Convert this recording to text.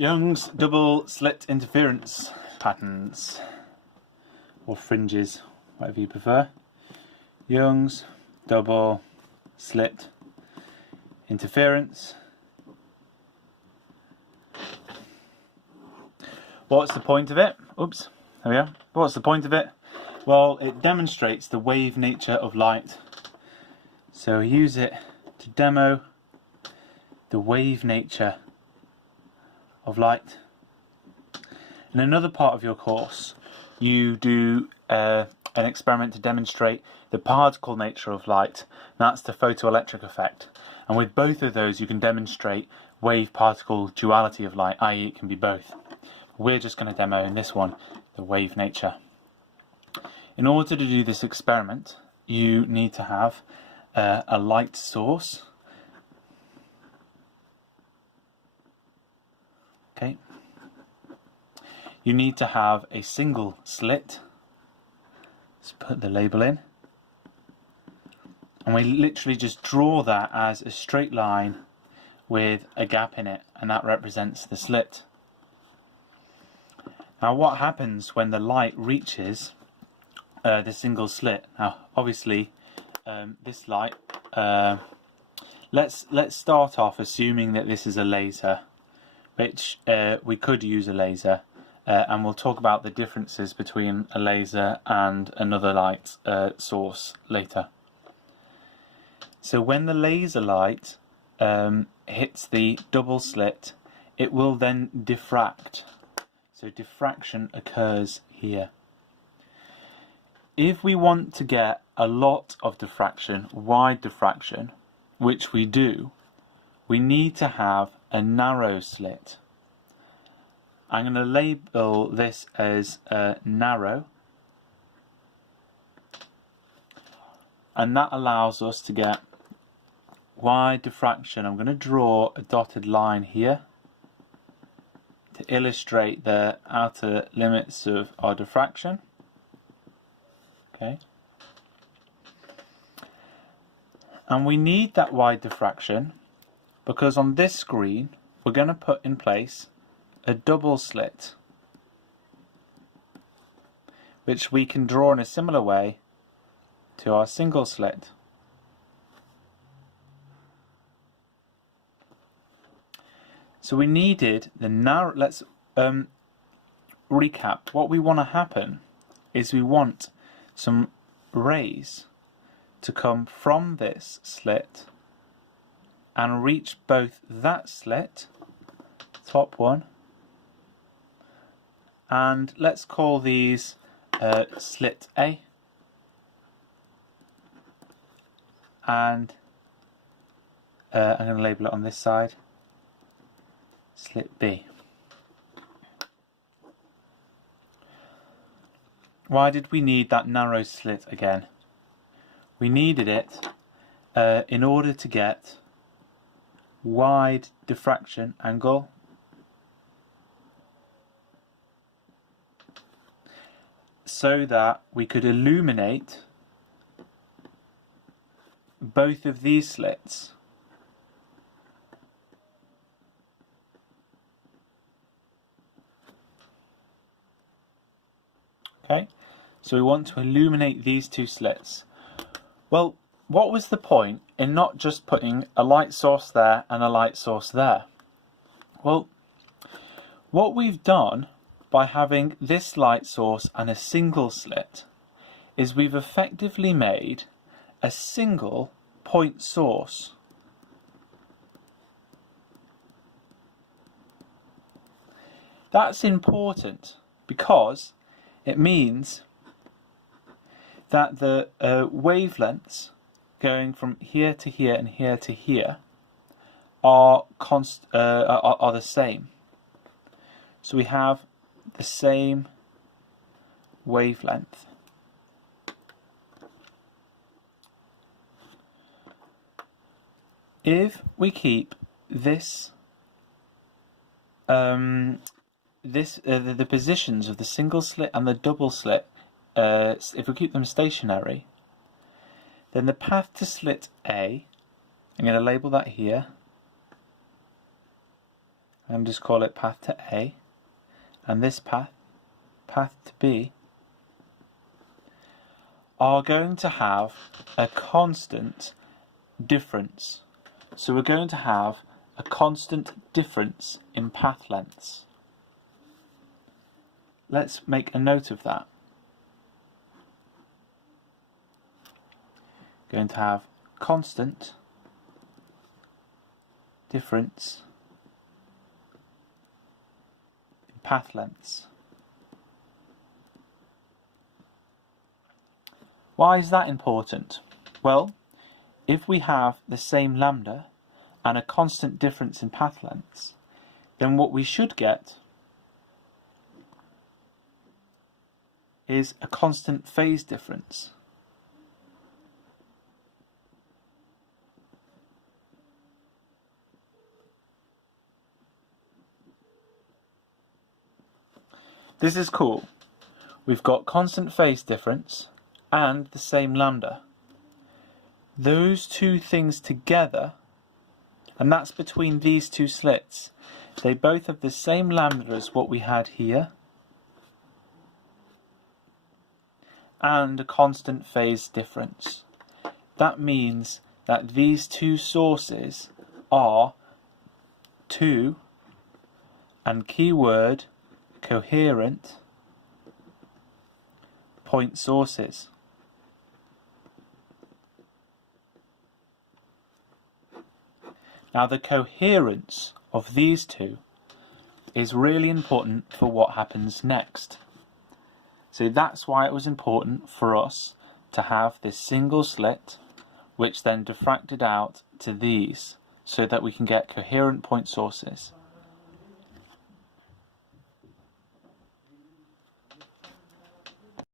Young's double slit interference patterns, or fringes, whatever you prefer. Young's double slit interference. What's the point of it? Oops, there we are. What's the point of it? Well, it demonstrates the wave nature of light. So we use it to demo the wave nature of light. In another part of your course, you do an experiment to demonstrate the particle nature of light. That's the photoelectric effect. And with both of those, you can demonstrate wave-particle duality of light, i.e. it can be both. We're just going to demo in this one the wave nature. In order to do this experiment, you need to have a light source. Okay. You need to have a single slit. Let's put the label in. And we literally just draw that as a straight line with a gap in it, and that represents the slit. Now what happens when the light reaches the single slit? Now obviously this light, let's start off assuming that this is a laser, which we could use a laser, and we'll talk about the differences between a laser and another light source later. So when the laser light hits the double slit, it will then diffract. So diffraction occurs here. If we want to get a lot of diffraction, wide diffraction, which we do, we need to have a narrow slit. I'm going to label this as narrow, and that allows us to get wide diffraction. I'm going to draw a dotted line here to illustrate the outer limits of our diffraction. Okay. And we need that wide diffraction because on this screen we're going to put in place a double slit, which we can draw in a similar way to our single slit. So we needed the narrow. Let's recap. What we want to happen is we want some rays to come from this slit and reach both that slit, top one, and let's call these slit A, and I'm going to label it on this side slit B. Why did we need that narrow slit again? We needed it in order to get wide diffraction angle so that we could illuminate both of these slits. Okay, so we want to illuminate these two slits. Well, what was the point in not just putting a light source there and a light source there? Well, what we've done by having this light source and a single slit is we've effectively made a single point source. That's important because it means that the wavelengths going from here to here and here to here are the same. So we have the same wavelength. If we keep this the positions of the single slit and the double slit, if we keep them stationary, then the path to slit A, I'm going to label that here, and just call it path to A, and this path to B, are going to have a constant difference. So we're going to have a constant difference in path lengths. Let's make a note of that. Going to have constant difference in path lengths. Why is that important? Well, if we have the same lambda and a constant difference in path lengths, then what we should get is a constant phase difference. This is cool. We've got constant phase difference and the same lambda. Those two things together, and that's between these two slits, they both have the same lambda as what we had here, and a constant phase difference. That means that these two sources are two, and keyword, coherent point sources. Now the coherence of these two is really important for what happens next. So that's why it was important for us to have this single slit, which then diffracted out to these, so that we can get coherent point sources.